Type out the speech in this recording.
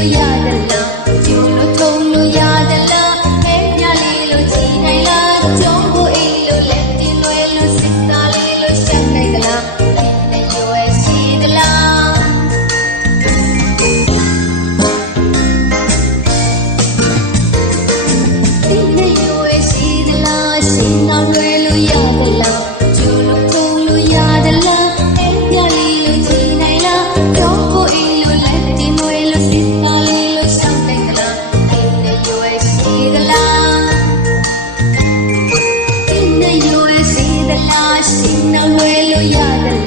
Yeah, yeah. သလားရှင်တော်လွယ်လို့ရသလား